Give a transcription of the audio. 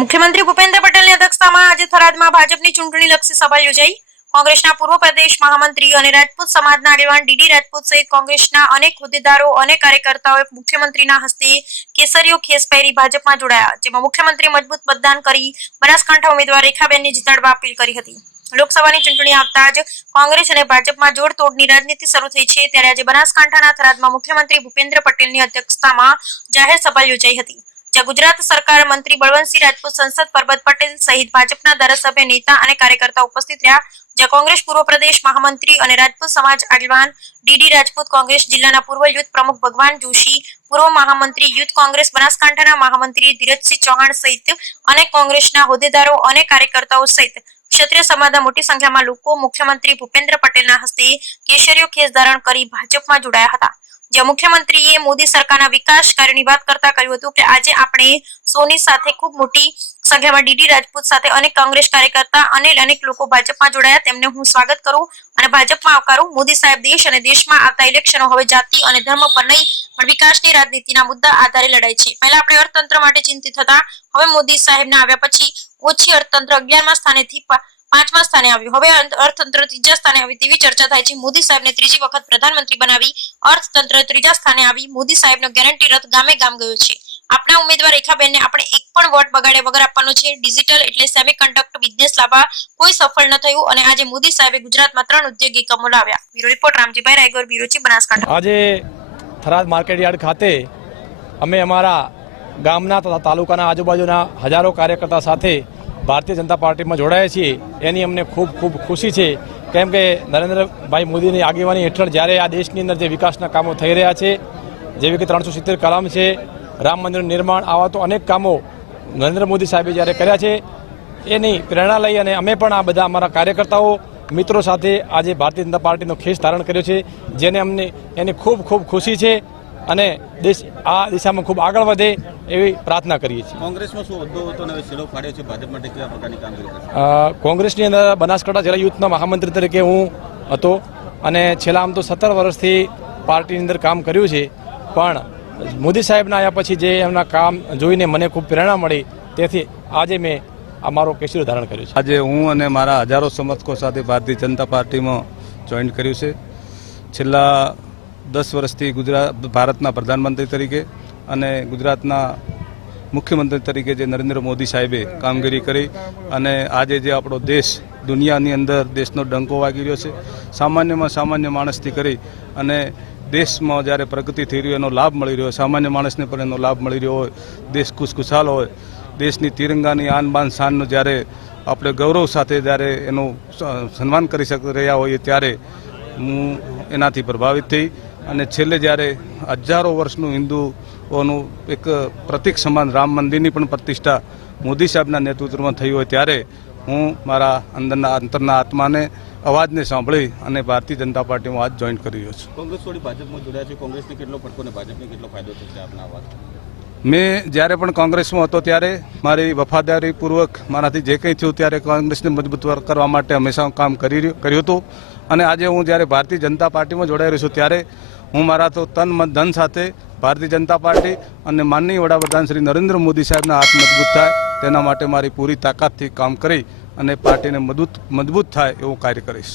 મુખ્યમંત્રી ભૂપેન્દ્ર પટેલની અધ્યક્ષતામાં આજે થરાદમાં ભાજપની ચૂંટણીલક્ષી સભા યોજાઈ। કોંગ્રેસના પૂર્વ પ્રદેશ મહામંત્રી અને રાજપૂત સમાજના આગેવાન ડીડી રાજપૂત સહિત કોંગ્રેસના અનેક હોદ્દેદારો અને કાર્યકર્તાઓએ મુખ્યમંત્રીના હસ્તે કેસરીયો ખેસ પહેરી ભાજપમાં જોડાયા, જેમાં મુખ્યમંત્રી મજબૂત મતદાન કરી બનાસકાંઠા ઉમેદવાર રેખાબેનને જીતાડવા અપીલ કરી હતી। લોકસભાની ચૂંટણી આવતા જ કોંગ્રેસ અને ભાજપમાં જોડતોડની રાજનીતિ શરૂ થઈ છે, ત્યારે આજે બનાસકાંઠાના થરાદમાં મુખ્યમંત્રી ભૂપેન્દ્ર પટેલની અધ્યક્ષતામાં જાહેર સભા યોજાઈ હતી, જ્યાં ગુજરાત સરકાર મંત્રી બળવંતસિંહ રાજપૂત, સંસદ પરબત પટેલ સહિત ભાજપના ધારાસભ્ય, નેતા અને કાર્યકર્તાઓ ઉપસ્થિત રહ્યા, જ્યાં કોંગ્રેસ પૂર્વ પ્રદેશ મહામંત્રી અને રાજપૂત સમાજ આગેવાન ડીડી રાજપૂત, કોંગ્રેસ જિલ્લાના પૂર્વ યુથ પ્રમુખ ભગવાન જોશી, પૂર્વ મહામંત્રી યુથ કોંગ્રેસ બનાસકાંઠાના મહામંત્રી ધીરજસિંહ ચૌહાણ સહિત અનેક કોંગ્રેસના હોદ્દેદારો અને કાર્યકર્તાઓ સહિત ક્ષત્રિય સમાજના મોટી સંખ્યામાં લોકો મુખ્યમંત્રી ભૂપેન્દ્ર પટેલના હસ્તે કેસરીયો ખેસ ધારણ કરી ભાજપમાં જોડાયા હતા, જ્યાં મુખ્યમંત્રીએ મોદી સરકારના વિકાસ કાર્યોની વાત કરતા કહ્યું હતું કે આજે આપણે સોની સાથે ખૂબ મોટી સંખ્યામાં ડીડી રાજપૂત સાથે અનેક કોંગ્રેસ કાર્યકર્તા અને અનેક લોકો ભાજપમાં જોડાયા, તેમને હું સ્વાગત કરું અને ભાજપમાં આવકારું। મોદી સાહેબ દેશ અને દેશમાં આવતા ઇલેક્શનો હવે જાતિ અને ધર્મ પર નહીં પણ વિકાસની રાજનીતિના મુદ્દા આધારે લડાય છે। પહેલા આપણે અર્થતંત્ર માટે ચિંતિત હતા, હવે મોદી સાહેબના આવ્યા પછી ઓછી અર્થતંત્ર 11મા સ્થાનેથી 5મા સ્થાને આવ્યું, હવે અર્થતંત્ર 3જા સ્થાને આવી તેવી ચર્ચા થાય છે। મોદી સાહેબને 3જી વખત પ્રધાનમંત્રી બનાવી અર્થતંત્ર 3જા સ્થાને આવી, મોદી સાહેબનો ગેરંટી રથ ગામે ગામ ગયો છે। આપણા ઉમેદવાર રેખાબેનને આપણે એક પણ વોટ બગાડ્યા વગર આપવાનો છે। ડિજિટલ એટલે સેમિકન્ડક્ટર બિઝનેસ લાવવા કોઈ સફળ ન થયું અને આજે મોદી સાહેબે ગુજરાતમાં 3 ઉદ્યોગ એકમો લાવ્યા। Bureau report Ramjibhai Raigor, bureau chief, Banaskantha. આજે થરાદ માર્કેટયાર્ડ ખાતે અમે અમારા ગામના તથા તાલુકાના આજુબાજુના હજારો કાર્યકર્તા સાથે ભારતીય જનતા પાર્ટીમાં જોડાયા છીએ। એની અમને ખૂબ ખૂબ ખુશી છે, કેમ કે નરેન્દ્રભાઈ મોદીની આગેવાની હેઠળ જ્યારે આ દેશની અંદર જે વિકાસના કામો થઈ રહ્યા છે, જેવી કે 370 કલમ છે, રામ મંદિરનું નિર્માણ, આવા તો અનેક કામો નરેન્દ્ર મોદી સાહેબે જ્યારે કર્યા છે, એની પ્રેરણા લઈ અને અમે પણ આ બધા અમારા કાર્યકર્તાઓ મિત્રો સાથે આજે ભારતીય જનતા પાર્ટીનો ખેસ ધારણ કર્યો છે, જેને અમને એની ખૂબ ખૂબ ખુશી છે અને દેશ આ દિશામાં ખૂબ આગળ વધે એવી પ્રાર્થના કરીએ છીએ। કોંગ્રેસમાં શું હોદ્દો હતો અને છેલ્લો ફાળ્યો છે, ભાજપ માટે કેવા પ્રકારની કામગીરી કરશે? કોંગ્રેસની અંદર બનાસકાંઠા જિલ્લા યુથના મહામંત્રી તરીકે હું હતો અને છેલ્લા આમ તો 17 વર્ષથી પાર્ટીની અંદર કામ કર્યું છે, પણ મોદી સાહેબના આવ્યા પછી જે એમના કામ જોઈને મને ખૂબ પ્રેરણા મળી, તેથી આજે મેં અમારો કેસરીયો ધારણ કર્યું છે। આજે હું અને મારા હજારો સમર્થકો સાથે ભારતીય જનતા પાર્ટીમાં જોઈન કર્યું છે। છેલ્લા 10 વર્ષથી ભારતના પ્રધાનમંત્રી તરીકે અને ગુજરાતના મુખ્યમંત્રી તરીકે જે નરેન્દ્ર મોદી સાહેબે કામગીરી કરી અને આજે જે આપણો દેશ દુનિયાની અંદર દેશનો ડંકો વાગી રહ્યો છે, સામાન્યમાં સામાન્ય માણસથી કરી અને દેશમાં જ્યારે પ્રગતિ થઈ રહી એનો લાભ મળી રહ્યો, સામાન્ય માણસને પણ એનો લાભ મળી રહ્યો હોય, દેશ ખુશખુશાલ હોય, દેશની તિરંગાની આન બાન શાનનો જ્યારે આપણે ગૌરવ સાથે જ્યારે એનું સન્માન કરી રહ્યા હોઈએ, ત્યારે હું એનાથી પ્રભાવિત થઈ અને છેલ્લે જ્યારે હજારો વર્ષનું હિન્દુઓનું એક પ્રતિક સમાન રામ મંદિરની પણ પ્રતિષ્ઠા મોદી સાહેબના નેતૃત્વમાં થઈ હોય, ત્યારે હું મારા અંતરના આત્માને અવાજને સાંભળી અને ભારતીય જનતા પાર્ટીમાં આજ જોઈન કરી રહ્યો છું। કોંગ્રેસ થોડી ભાજપમાં જોડાયા છે, કોંગ્રેસને કેટલો ફટકો અને ભાજપને કેટલો ફાયદો થશે આપના અવાજ? મેં જ્યારે પણ કોંગ્રેસમાં હતો ત્યારે મારી વફાદારીપૂર્વક મારાથી જે કંઈ થયું ત્યારે કોંગ્રેસને મજબૂત કરવા માટે હંમેશા કામ કર્યું હતું અને આજે હું જ્યારે ભારતીય જનતા પાર્ટીમાં જોડાઈ રહ્યો છું, ત્યારે હું મારા તો તન મન ધન સાથે ભારતીય જનતા પાર્ટી અને માનનીય વડાપ્રધાન શ્રી નરેન્દ્ર મોદી સાહેબના હાથ મજબૂત થાય તેના માટે મારી પૂરી તાકાતથી કામ કરી અને પાર્ટીને મજબૂત થાય એવું કાર્ય કરીશ।